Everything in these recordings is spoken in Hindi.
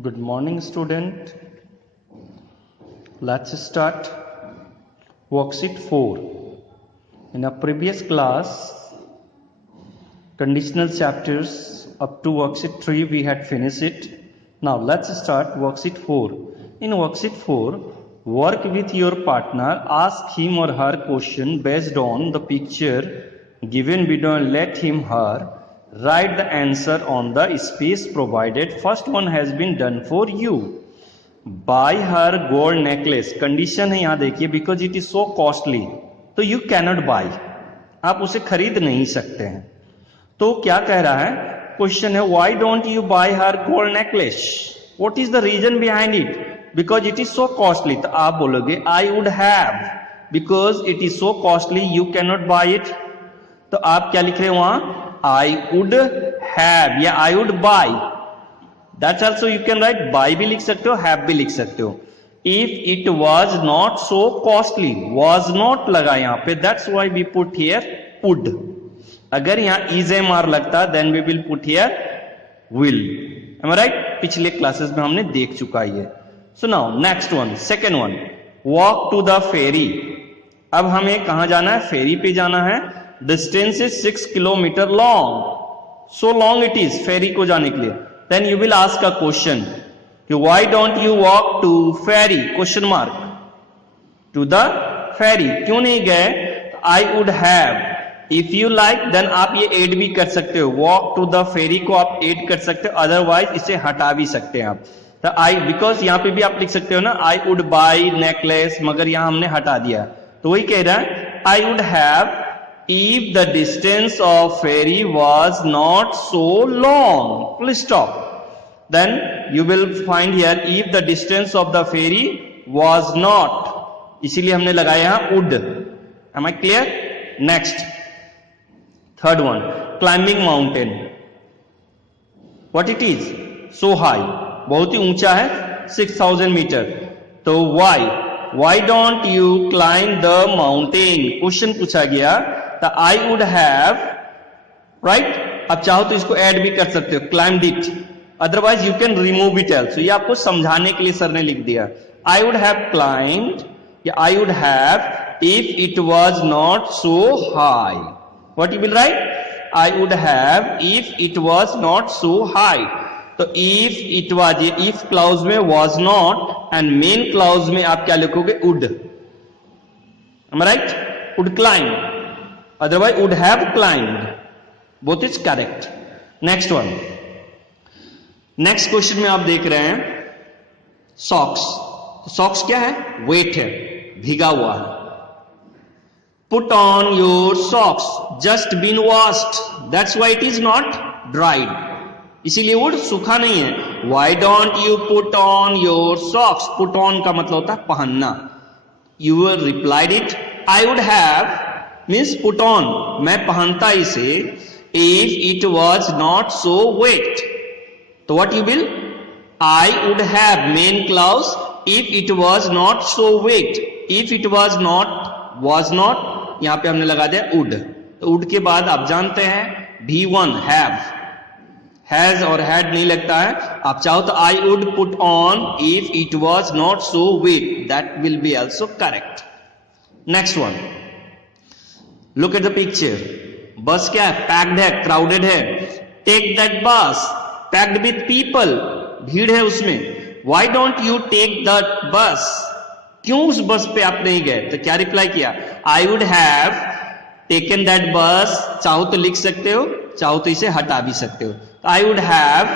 Good morning, student. Let's start worksheet 4. In a previous class, conditional chapters up to worksheet 3 we had finished it. Now let's start worksheet 4. In worksheet 4, work with your partner, ask him or her question based on the picture given below and let him her write the answer on the space provided. First one has been done for you. Buy her gold necklace. Condition है यहाँ देखिए, because it is so costly, तो you cannot buy, आप उसे खरीद नहीं सकते हैं. तो क्या कह रहा है, क्वेश्चन है why don't you buy her gold necklace? What is the reason behind it? Because it is so costly. तो आप बोलोगे I would have, because it is so costly you cannot buy it. तो आप क्या लिख रहे हो वहां, I would have या I would buy. That's also you can write buy भी लिख सकते हो, have भी लिख सकते हो. If it was not so costly, was not लगा यहाँ पे, that's why we put here would. अगर यहाँ is MR लगता then we will put here will. Am I right? पिछले क्लासेस में हमने देख चुका है. So now next one, second one, walk to the ferry. अब हमें कहां जाना है, फेरी पे जाना है. Distance is 6 kilometre long, so long it is ferry को जाने के लिए. Then you will ask a question कि why don't you walk to ferry, question mark, to the ferry क्यों नहीं गए. I would have, if you like then आप ये ऐड भी कर सकते हो, वॉक टू द फेरी को आप ऐड कर सकते हो, अदरवाइज इसे हटा भी सकते हैं आप. तो आई, बिकॉज यहां पे भी आप लिख सकते हो ना आई वुड बाई नेकलेस, मगर यहां हमने हटा दिया. तो वही कह रहा है I would have if the distance of ferry was not so long, full stop. Then you will find here if the distance of the ferry was not, इसीलिए हमने लगाया यहां would. Am I clear? Next, third one, climbing mountain. What it is? So high, बहुत ही ऊंचा है, 6000 मीटर. तो why don't you climb the mountain? Question पूछा गया. I would have, right? अब चाहो तो इसको ऐड भी कर सकते हो, climbed it. Otherwise you can remove it also. ये आपको समझाने के लिए सर ने लिख दिया. I would have climbed या I would have if it was not so high. What you will write? I would have if it was not so high. तो if it was, ये if clause में was not and main clause में आप क्या लिखोगे, would. Am I right? Would climb. Otherwise would have climbed. Both is correct. Next one. Next question में आप देख रहे हैं socks. Socks क्या है, wet है, भीगा हुआ है. Put on your socks, just been washed. That's why it is not dried. इसीलिए would सूखा नहीं है. Why don't you put on your socks? Put on का मतलब होता है पहनना. You replied it, I would have means put on, मैं पहनता इसे, if it was not so wet. तो what you will, I would have main clause if it was not so wet. If it was not यहां पे हमने लगा दिया would. तो would के बाद आप जानते हैं V1 have, has और had नहीं लगता है. आप चाहो तो I would put on if it was not so wet. That will be also correct. Next one, look at the picture. बस क्या है, पैक्ड है, क्राउडेड है. टेक दैट बस, पैक्ड विथ पीपल, भीड़ है उसमें. Why don't you take that bus? क्यों उस बस पे आप नहीं गए. तो क्या रिप्लाई किया, I would have taken that bus. चाहो तो लिख सकते हो, चाहो तो इसे हटा भी सकते हो. I would have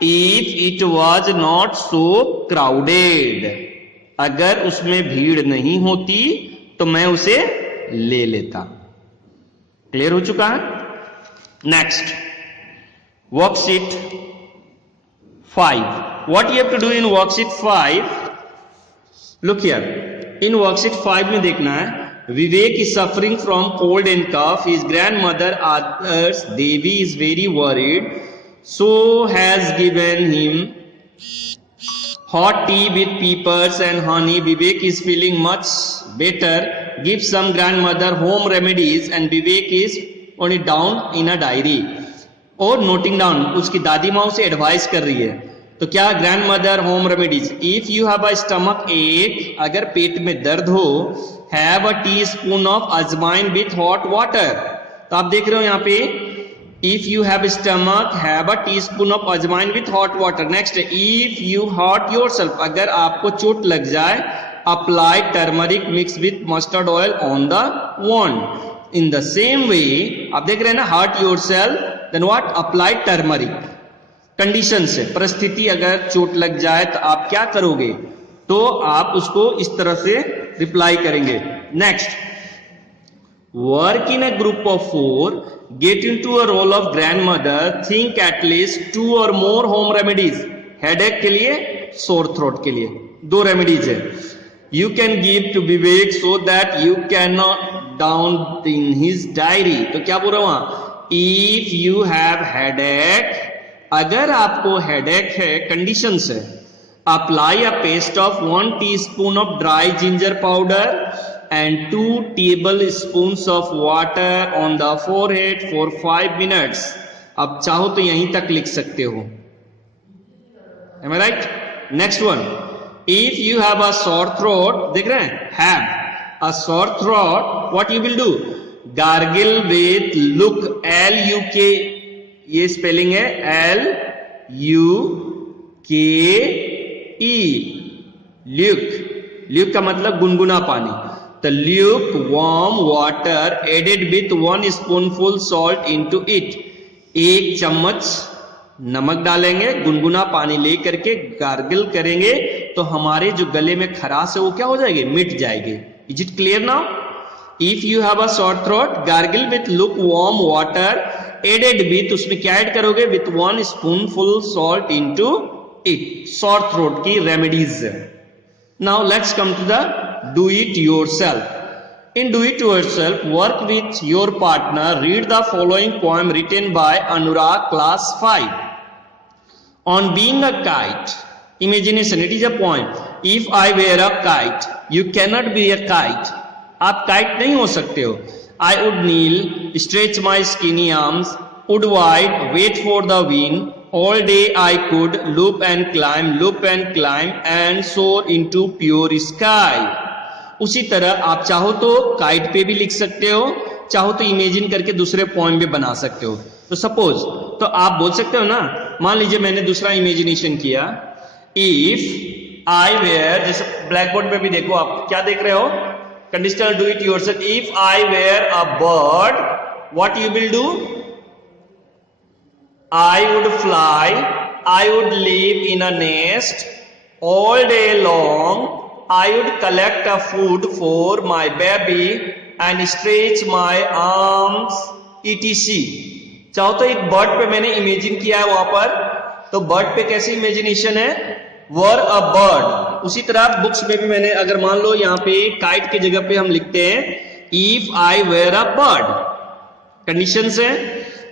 if it was not so crowded. अगर उसमें भीड़ नहीं होती तो मैं उसे ले लेता. क्लियर हो चुका है. Next, worksheet 5. What you have to do in worksheet 5? Look here, in worksheet 5 में देखना है, Vivek is suffering from cold and cough. His grandmother आदर्स Devi is very worried, so has given him hot tea with peppers and honey. Vivek is feeling much better. Give some grandmother home remedies and Vivek is on it down in a diary. और noting down, उसकी दादी माँ उसे एडवाइस कर रही है. तो क्या grandmother home remedies, if you have a stomach ache, अगर पेट में दर्द हो, have a teaspoon of ajwain with hot water. तो आप देख रहे हो यहाँ पे if you have stomach have a teaspoon of ajwain with hot water. Next, if you hurt yourself, अगर आपको चोट लग जाए, apply turmeric mix with mustard oil on the wound. In the same way, आप देख रहे हैं ना, hurt yourself, then what, apply turmeric. Condition से, परिस्थिति अगर चोट लग जाए तो आप क्या करोगे, तो आप उसको इस तरह से रिप्लाई करेंगे। Next, work in a group of 4, get into a role of grandmother, think at least 2 और मोर होम रेमेडीज। हेडेक के लिए, सोर थ्रोट के लिए 2 रेमेडीज है। You can give to Vivek so that you can note down in his diary. तो क्या बोल रहा हूं वहां, इफ यू हैव हेडेक, अगर आपको हेडेक है, कंडीशन से, apply a paste of 1 teaspoon of dry ginger powder and 2 tablespoons of water on the forehead for 5 minutes। अब चाहो तो यहीं तक लिख सकते हो। Am I right? Next one, if you have a sore throat, देख रहे हैं, have a sore throat, what you will do, gargle with look, L-U-K, ये स्पेलिंग है L-U-K-E, ल्यूक का मतलब गुनगुना पानी। The lukewarm water added with 1 spoonful salt into it। 1 चम्मच नमक डालेंगे, गुनगुना पानी लेकर के गार्गल करेंगे, तो हमारे जो गले में खराश है वो क्या हो जाएगी, मिट जाएगी। Is it clear now? If you have a sore throat, gargle with lukewarm water added with, उसमें क्या ऐड करोगे, with 1 spoonful salt into it। Sore throat की remedies. Now let's come to the do it yourself. In do it yourself, work with your partner. Read the following poem written by Anurag, class 5. On being a kite. Imagination, it is a poem. If I were a kite, you cannot be a kite. आप kite नहीं हो सकते हो। I would kneel, stretch my skinny arms, would wide, wait for the wind. All day I could loop and climb, and soar into pure sky. उसी तरह आप चाहो तो काइट पे भी लिख सकते हो, चाहो तो इमेजिन करके दूसरे पोएम भी बना सकते हो। तो सपोज, तो आप बोल सकते हो ना, मान लीजिए मैंने दूसरा इमेजिनेशन किया, इफ आई वेयर, जैसे ब्लैक बोर्ड पे भी देखो, आप क्या देख रहे हो, conditional do it yourself. If I were a bird, what you will do, I would fly, I would live in a nest all day long, I would collect a food for my baby and stretch my arms, etc. चाहो तो एक बर्ड पे मैंने इमेजिन किया है वहां पर, तो बर्ड पे कैसी इमेजिनेशन है, वर अ बर्ड। उसी तरह बुक्स में भी मैंने, अगर मान लो यहाँ पे काइट की जगह पे हम लिखते हैं if I were a bird, condition है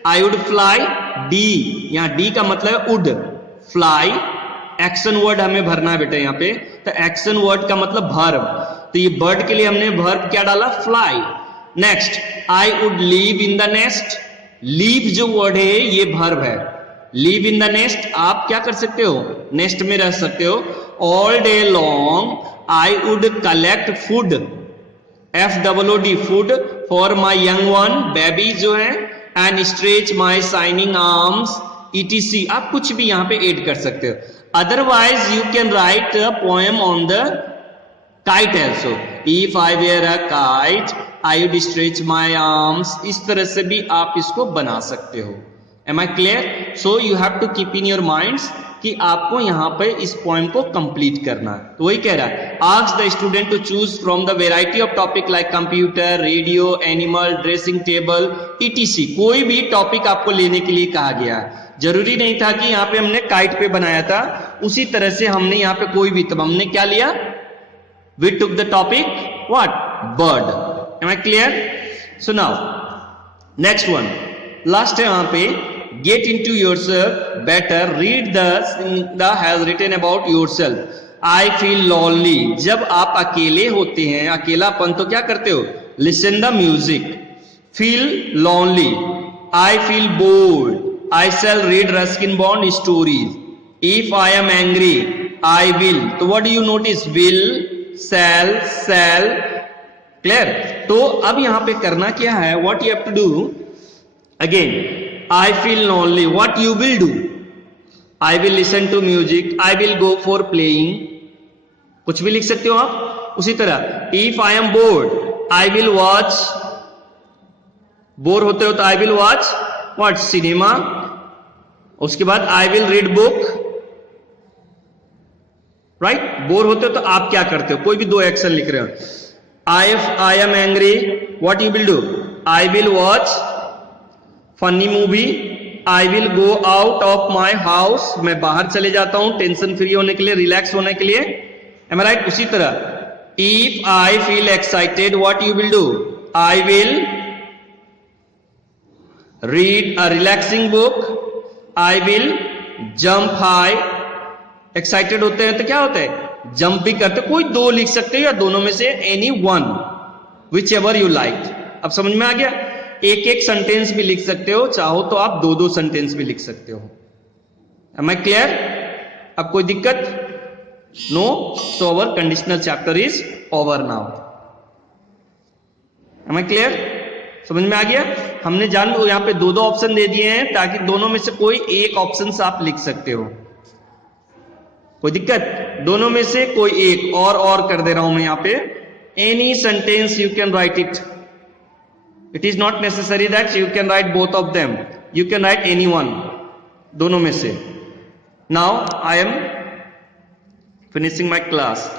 आई वुड फ्लाई, डी, यहाँ डी का मतलब है वुड, फ्लाई एक्शन वर्ड हमें भरना है बेटा यहाँ पे, तो एक्शन वर्ड का मतलब वर्ब, तो ये बर्ड के लिए हमने वर्ब क्या डाला, fly. Next, I would live in the nest, leave जो वर्ड है ये वर्ब है, लिव इन द नेस्ट, आप क्या कर सकते हो, नेस्ट में रह सकते हो। All day long I would collect food, FOOD, food for my young one, baby जो है, and stretch my shining arms, etc। आप कुछ भी यहाँ पे ऐड कर सकते हो। Otherwise, you can write a poem on the kite also. If I were a kite, I would stretch my arms. इस तरह से भी आप इसको बना सकते हो। Am I clear? So you have to keep in your minds कि आपको यहाँ पे इस पोएम को कंप्लीट करना है। तो वही कह रहा है, ask the student to choose from the variety of topic like computer, radio, animal, dressing table, etc। कोई भी टॉपिक आपको लेने के लिए कहा गया है। जरूरी नहीं था कि यहाँ पे हमने काइट पे बनाया था, उसी तरह से हमने यहाँ पे कोई भी, तब हमने क्या लिया, we took the topic what, bird। Am I clear? So now next one, last है यहाँ पे, get into yourself better, read the has written about yourself। I feel lonely, जब आप अकेले होते हैं, अकेलापन, तो क्या करते हो, listen the music। feel lonely, I feel bored, I shall read Ruskin Bond stories। If I am angry I will, तो what do you notice, will, shall, shall, clear. तो अब यहां पे करना क्या है, what you have to do, again I feel lonely, what you will do, I will listen to music, I will go for playing, कुछ भी लिख सकते हो आप। उसी तरह if I am bored I will watch, bore होते हो तो I will watch what, cinema. उसके बाद I will read book, right. Bore होते हो तो आप क्या करते हो, कोई भी दो एक्शन लिख रहे हो। आई am angry what you will do, I will watch funny movie, I will go out of my house, मैं बाहर चले जाता हूं टेंशन फ्री होने के लिए, रिलैक्स होने के लिए, एम आई राइट। उसी तरह if I feel excited what you will do, I will read a relaxing book, I will jump high, excited होते हैं तो क्या होता है, जंप भी करते, कोई दो लिख सकते हो या दोनों में से any one, which ever you like. अब समझ में आ गया, एक एक सेंटेंस भी लिख सकते हो, चाहो तो आप दो दो सेंटेंस भी लिख सकते हो। एम आई क्लियर, अब कोई दिक्कत, no, so our conditional chapter is over now. Am I clear, समझ में आ गया। हमने जान लो यहां पे दो दो ऑप्शन दे दिए हैं ताकि दोनों में से कोई एक ऑप्शन आप लिख सकते हो, कोई दिक्कत, दोनों में से कोई एक, और कर दे रहा हूं मैं यहां पे, any sentence you can write it, it is not necessary that you can write both of them, you can write any one, दोनों में से। Now I am finishing my class.